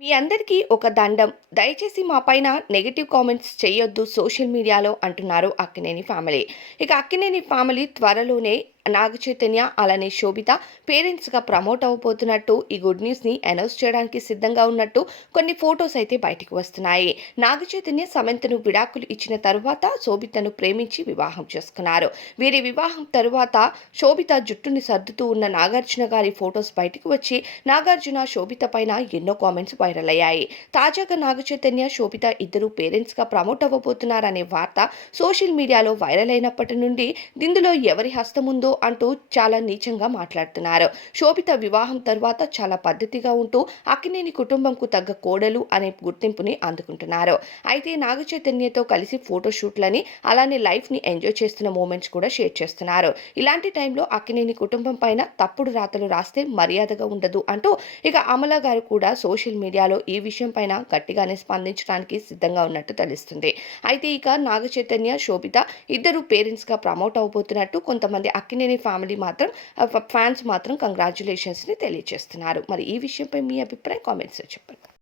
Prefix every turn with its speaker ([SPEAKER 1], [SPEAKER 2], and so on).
[SPEAKER 1] మీ అందరికీ ఒక దండం. దయచేసి మా పైన నెగిటివ్ కామెంట్స్ చేయొద్దు సోషల్ మీడియాలో అంటున్నారు అక్కినేని ఫ్యామిలీ. ఇక అక్కినేని ఫ్యామిలీ త్వరలోనే నాగ చైతన్య అలానే శోభిత పేరెంట్స్గా ప్రమోట్ అవ్వబోతున్నట్టు ఈ గుడ్ న్యూస్ని అనౌన్స్ చేయడానికి సిద్ధంగా ఉన్నట్టు కొన్ని ఫొటోస్ అయితే బయటకు వస్తున్నాయి. నాగ చైతన్య సమంతను విడాకులు ఇచ్చిన తరువాత శోభితను ప్రేమించి వివాహం చేసుకున్నారు. వీరి వివాహం తరువాత శోభిత జుట్టుని సర్దుతూ ఉన్న నాగార్జున గారి ఫొటోస్ బయటకు వచ్చి నాగార్జున శోభిత పైన ఎన్నో కామెంట్స్ వైరల్ అయ్యాయి. తాజాగా నాగ చైతన్య శోభిత ఇద్దరు పేరెంట్స్గా ప్రమోట్ అవ్వబోతున్నారనే వార్త సోషల్ మీడియాలో వైరల్ అయినప్పటి నుండి ఇందులో ఎవరి హస్తం ఉందో అంటూ చాలా నీచంగా మాట్లాడుతున్నారు. శోభిత వివాహం తర్వాత చాలా పద్ధతిగా ఉంటూ అక్కినేని కుటుంబంకు తగ్గ కోడలు అనే గుర్తింపుని అందుకుంటున్నారు. అయితే నాగ చైతన్యతో కలిసి ఫోటోషూట్లని అలానే లైఫ్ని ఎంజాయ్ చేస్తున్న మూమెంట్స్ కూడా షేర్ చేస్తున్నారు. ఇలాంటి టైంలో అక్కినేని కుటుంబం పైన తప్పుడు రాతలు రాస్తే మర్యాదగా ఉండదు అంటూ ఇక అమల గారు కూడా సోషల్ మీడియాలో ఈ విషయం పైన గట్టిగానే స్పందించడానికి సిద్ధంగా ఉన్నట్టు తెలుస్తుంది. అయితే ఇక నాగ చైతన్య శోభిత ఇద్దరు పేరెంట్స్గా ప్రమోట్ అవబోతున్నట్టు కొంతమంది అక్కినేని ఫ్యామిలీ మాత్రం ఫ్యాన్స్ మాత్రం కంగ్రాచులేషన్స్ని తెలియజేస్తున్నారు మరి ఈ విషయంపై మీ అభిప్రాయం కామెంట్స్లో చెప్పండి.